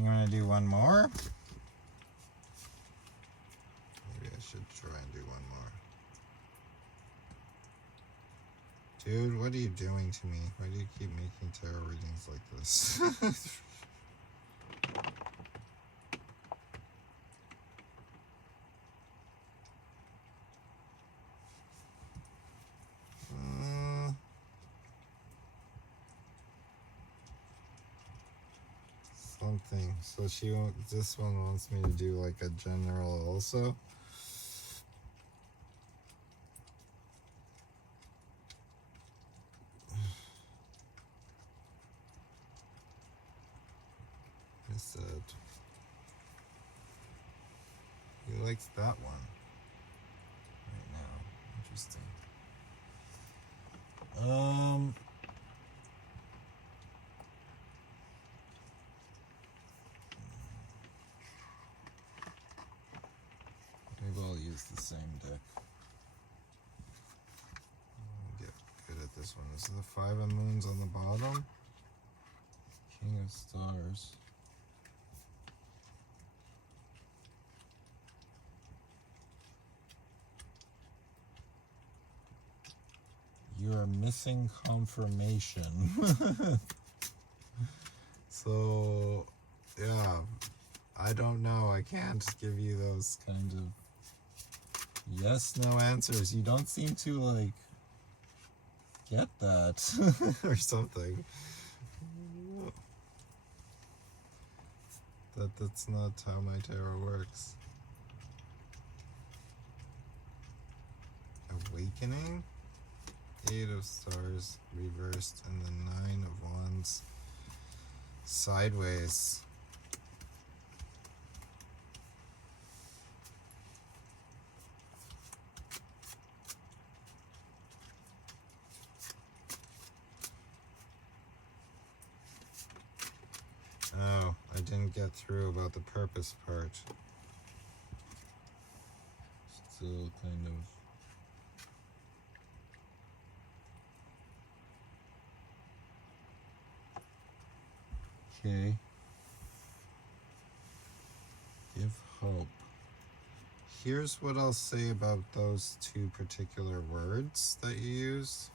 think I'm gonna do one more? Maybe I should try and do one more. Dude, what are you doing to me? Why do you keep making tarot readings like this? Something. So this one wants me to do like a general also. I said he likes that one right now. Interesting. Maybe I'll use the same deck. Get good at this one. This is the Five of Moons on the bottom. King of Stars. You are missing confirmation. So, yeah, I don't know. I can't give you those kind of yes, no answers. You don't seem to, like, get that or something. That's not how my tarot works. Awakening? Eight of Stars reversed and the Nine of Wands sideways. Oh, I didn't get through about the purpose part. Still kind of... Okay. Give hope. Here's what I'll say about those two particular words that you used.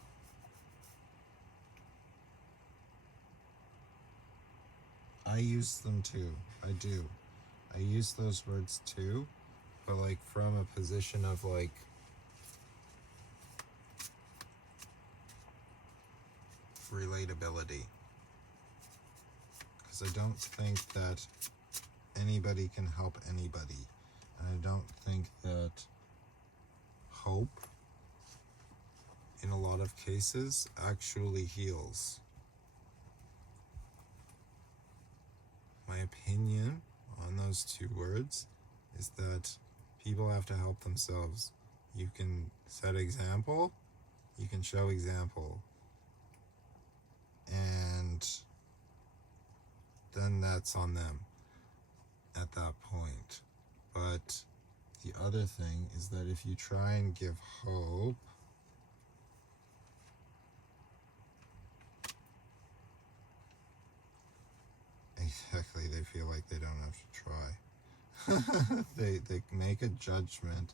I use them too. I do. I use those words too, but like from a position of like relatability. Because I don't think that anybody can help anybody. And I don't think that hope, in a lot of cases, actually heals. My opinion on those two words is that people have to help themselves. You can set example, you can show example, and then that's on them at that point. But the other thing is that if you try and give hope, exactly, they feel like they don't have to try. they make a judgment.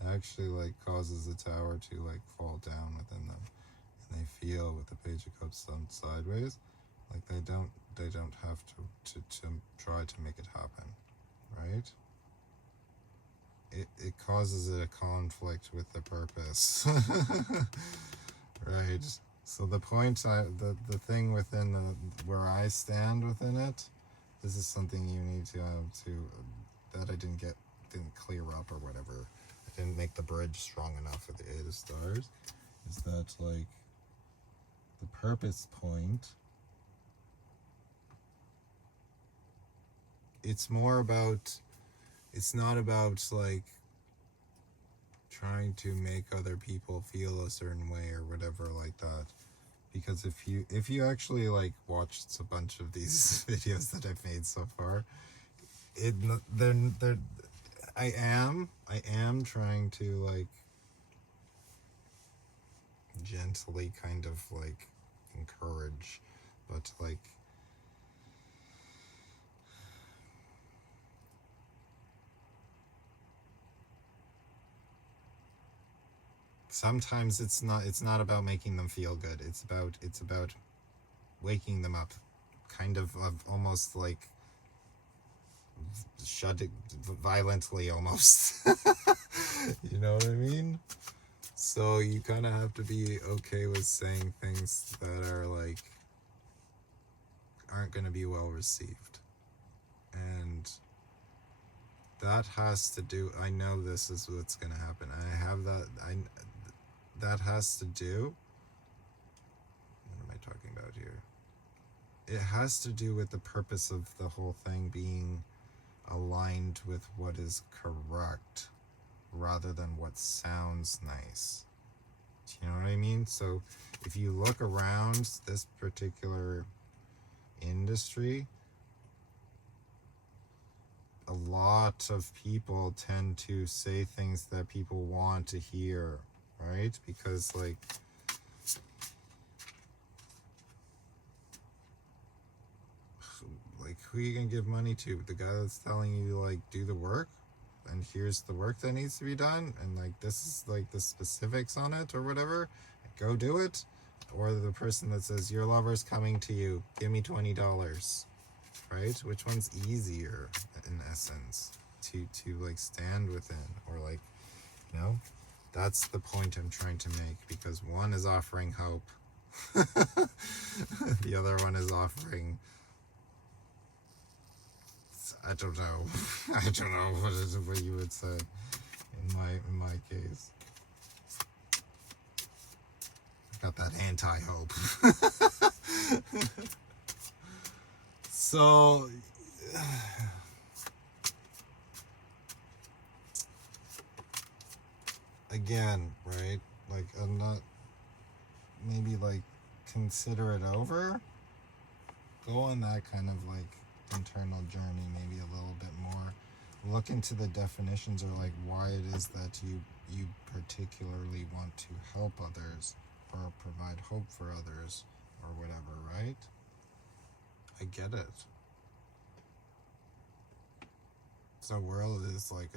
It actually like causes the tower to like fall down within them, and they feel with the Page of Cups sideways like they don't have to try to make it happen, right? It causes a conflict with the purpose. Right? So the point, the thing within where I stand within it, this is something you need to that I didn't clear up or whatever. I didn't make the bridge strong enough with the Eight of Stars. Is that like the purpose point? It's more about. It's not about like trying to make other people feel a certain way or whatever like that. Because if you actually like watched a bunch of these videos that I've made so far, I am trying to like gently kind of like encourage, but like sometimes it's not about making them feel good. It's about waking them up, kind of almost like shutting violently almost. You know what I mean? So you kind of have to be okay with saying things that are like aren't going to be well received. And that has to do, I know this is what's going to happen. That has to do, what am I talking about here? It has to do with the purpose of the whole thing being aligned with what is correct rather than what sounds nice. Do you know what I mean? So if you look around this particular industry, a lot of people tend to say things that people want to hear, right? Because like who are you gonna give money to? The guy that's telling you like do the work and here's the work that needs to be done and like this is like the specifics on it or whatever, go do it? Or the person that says your lover's coming to you, give me $20, right? Which one's easier in essence to like stand within? Or like, you know, that's the point I'm trying to make, because one is offering hope. The other one is offering, I don't know. I don't know what you would say in my case. I got that anti-hope. So again, right? Like I'm not, maybe like consider it over. Go on that kind of like internal journey maybe a little bit more. Look into the definitions, or like why it is that you particularly want to help others or provide hope for others or whatever, right? I get it. The world is like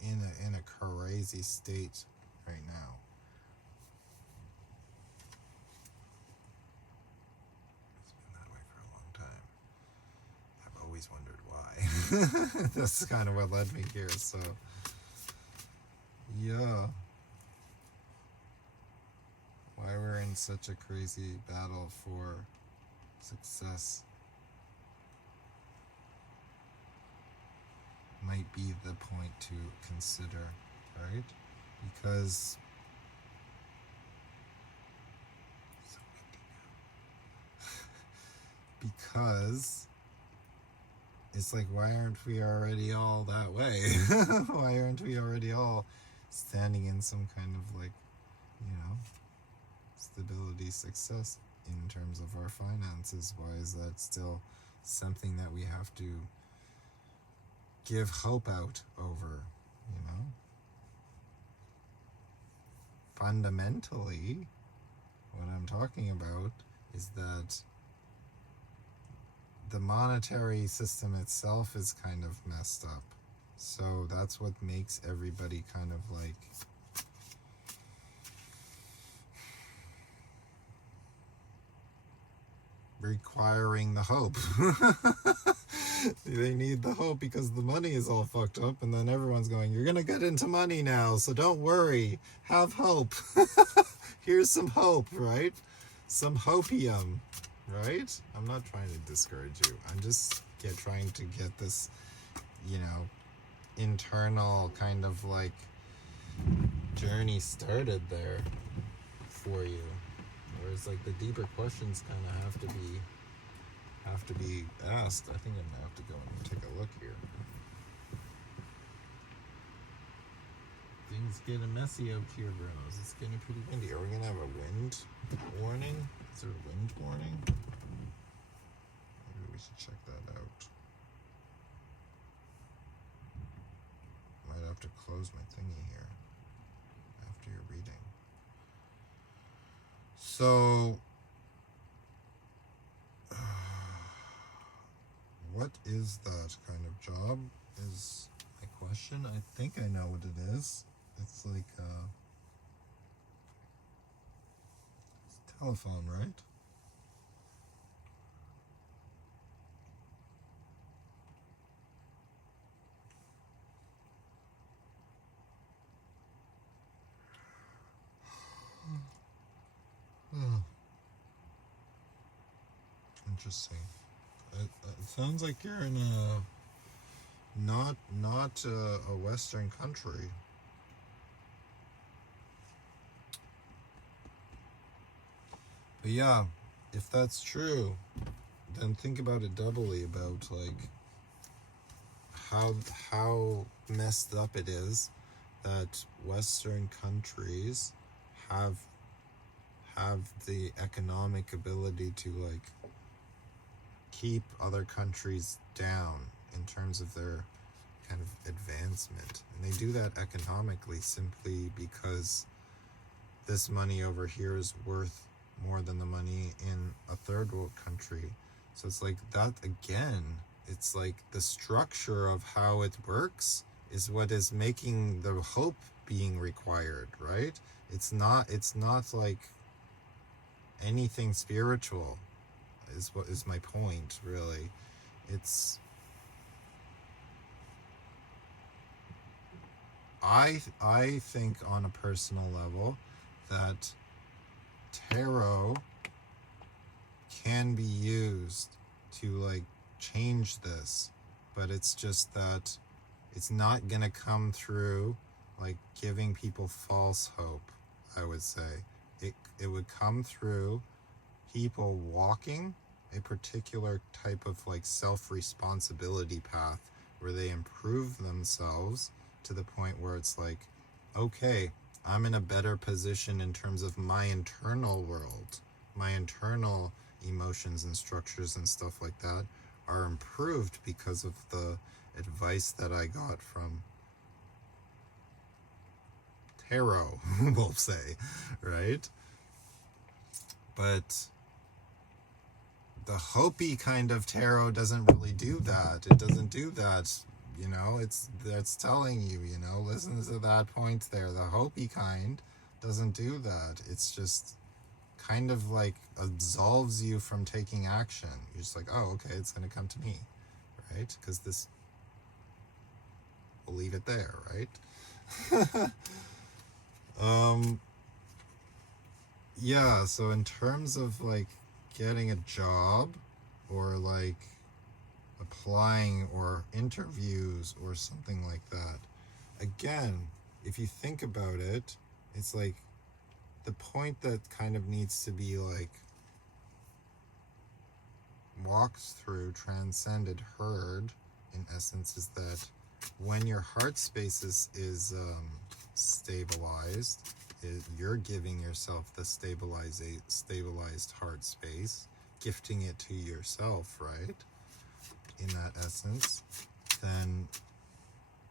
in a crazy state right now. It's been that way for a long time. I've always wondered why. That's kind of what led me here. So yeah, why we're in such a crazy battle for success might be the point to consider, right? Because because it's like, why aren't we already all that way? Why aren't we already all standing in some kind of like, you know, stability, success in terms of our finances? Why is that still something that we have to give hope out over, you know? Fundamentally, what I'm talking about is that the monetary system itself is kind of messed up. So that's what makes everybody kind of like requiring the hope. They need the hope because the money is all fucked up, and then everyone's going, you're gonna get into money now, so don't worry, have hope. Here's some hope, right? Some hopium, right? I'm not trying to discourage you. I'm just trying to get this, you know, internal kind of like journey started there for you. Whereas like the deeper questions kind of have to be asked. I think I'm gonna have to go and take a look here. Things getting messy out here, bros. It's getting pretty windy. Are we gonna have a wind warning? Is there a wind warning? Maybe we should check that out. Might have to close my thingy here after your reading. So what is that kind of job is my question. I think I know what it is. It's like telephone, right? Hmm. Interesting. It sounds like you're in a not a Western country. But yeah, if that's true, then think about it doubly about like how messed up it is that Western countries have have the economic ability to like keep other countries down in terms of their kind of advancement. And they do that economically simply because this money over here is worth more than the money in a third world country. So it's like that again, it's like the structure of how it works is what is making the hope being required, right? It's not like anything spiritual is what is my point, really. It's I think on a personal level that tarot can be used to like change this, but it's just that it's not gonna come through like giving people false hope. I would say it would come through people walking a particular type of like self-responsibility path where they improve themselves to the point where it's like, okay, I'm in a better position in terms of my internal world. My internal emotions and structures and stuff like that are improved because of the advice that I got from tarot, we'll say, right? But the Hopi kind of tarot doesn't really do that. It doesn't do that. You know, that's telling you, you know, listen to that point there. The Hopi kind doesn't do that. It's just kind of like absolves you from taking action. You're just like, oh, okay, it's going to come to me, right? Because this, we'll leave it there, right? Yeah, so in terms of like getting a job or like applying or interviews or something like that, again, if you think about it, it's like the point that kind of needs to be like walked through, transcended, heard, in essence, is that when your heart space is stabilized, you're giving yourself the stabilized heart space, gifting it to yourself, right? In that essence, then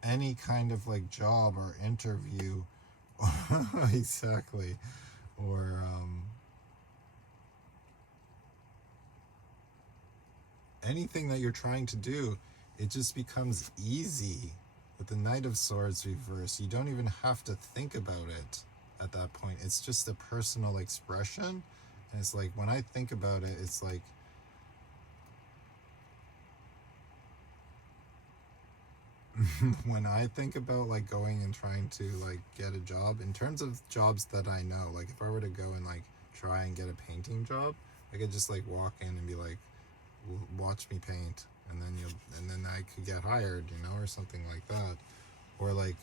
any kind of like job or interview, exactly, or anything that you're trying to do, it just becomes easy. With the Knight of Swords reverse, you don't even have to think about it at that point. It's just a personal expression. And it's like, when I think about it, it's like, when I think about like going and trying to like get a job, in terms of jobs that I know, like if I were to go and like try and get a painting job, I could just like walk in and be like, watch me paint, and then I could get hired, you know, or something like that. Or like,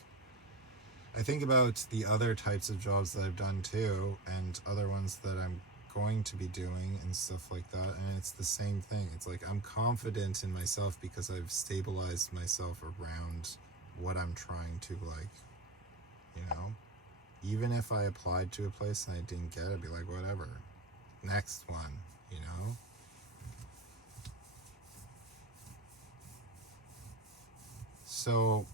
I think about the other types of jobs that I've done too, and other ones that I'm going to be doing and stuff like that, and it's the same thing. It's like I'm confident in myself because I've stabilized myself around what I'm trying to like, you know. Even if I applied to a place and I didn't get it, I'd be like, whatever, next one, you know. So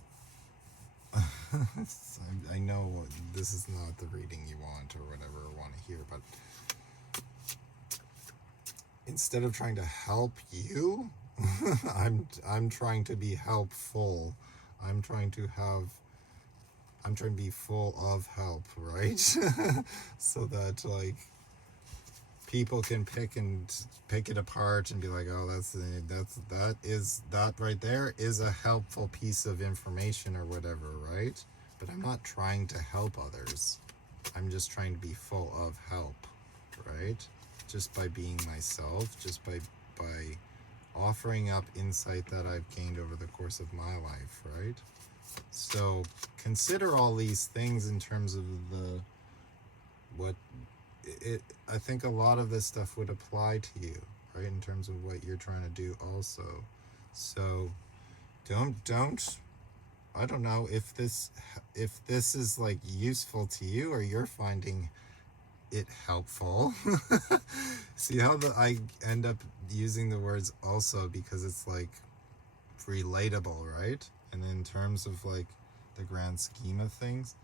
I know this is not the reading you want or whatever, or want to hear, but instead of trying to help you, I'm trying to be helpful. I'm trying to have I'm trying to be full of help, right? So that like people can pick it apart and be like, oh, that right there is a helpful piece of information or whatever, right? But I'm not trying to help others. I'm just trying to be full of help, right? Just by being myself, just by offering up insight that I've gained over the course of my life, right? So consider all these things in terms of what I think a lot of this stuff would apply to you, right? In terms of what you're trying to do also. So don't I don't know if this is like useful to you or you're finding it helpful. See how I end up using the words also, because it's like relatable, right? And in terms of like the grand scheme of things,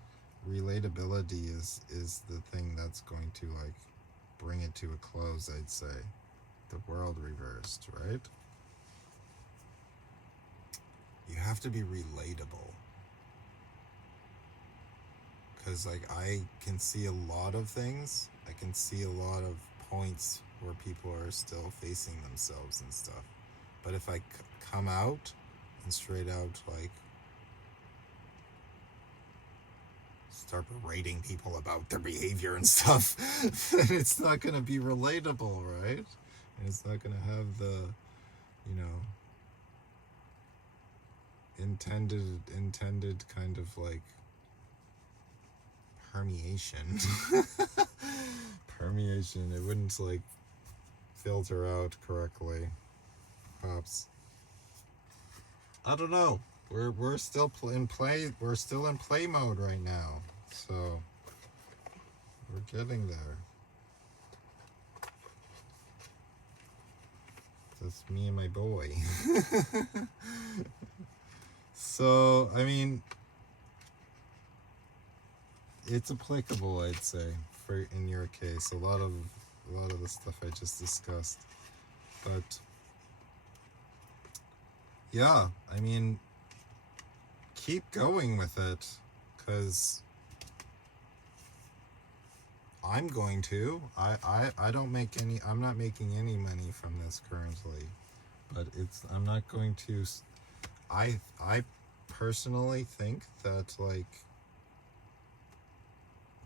relatability is the thing that's going to like bring it to a close, I'd say. The world reversed, right? You have to be relatable, because like I can see a lot of things. I can see a lot of points where people are still facing themselves and stuff. But if I come out and straight out like start berating people about their behavior and stuff, then it's not going to be relatable, right? And it's not going to have the, intended kind of like permeation. Permeation. It wouldn't like filter out correctly. Perhaps. I don't know. We're still in play. We're still in play mode right now. So we're getting there. That's me and my boy. So I mean, it's applicable, I'd say, for in your case. A lot of the stuff I just discussed, but yeah, I mean, keep going with it, because I'm going to. I don't make any. I'm not making any money from this currently, but I'm not going to. I personally think that like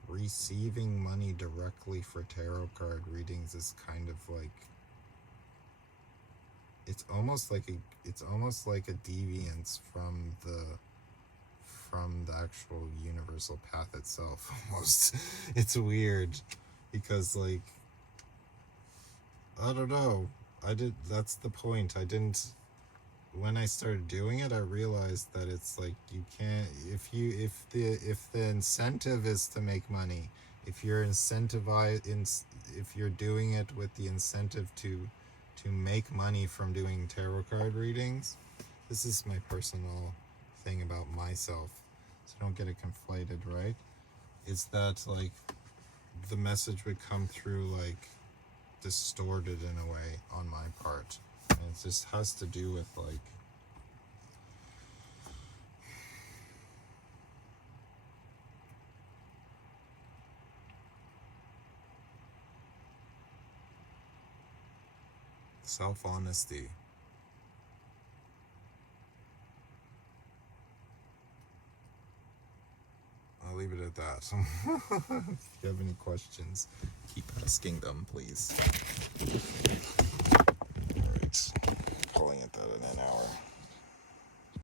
receiving money directly for tarot card readings is kind of like, it's almost like a deviance from the actual universal path itself. Almost. It's weird, because like, I don't know, that's the point. When I started doing it, I realized that it's like, you can't, if the incentive is to make money, if you're if you're doing it with the incentive to make money from doing tarot card readings, this is my personal thing about myself, so don't get it conflated, right? Is that like the message would come through like distorted in a way on my part, and it just has to do with like self-honesty. I'll leave it at that. If you have any questions, keep asking them, please.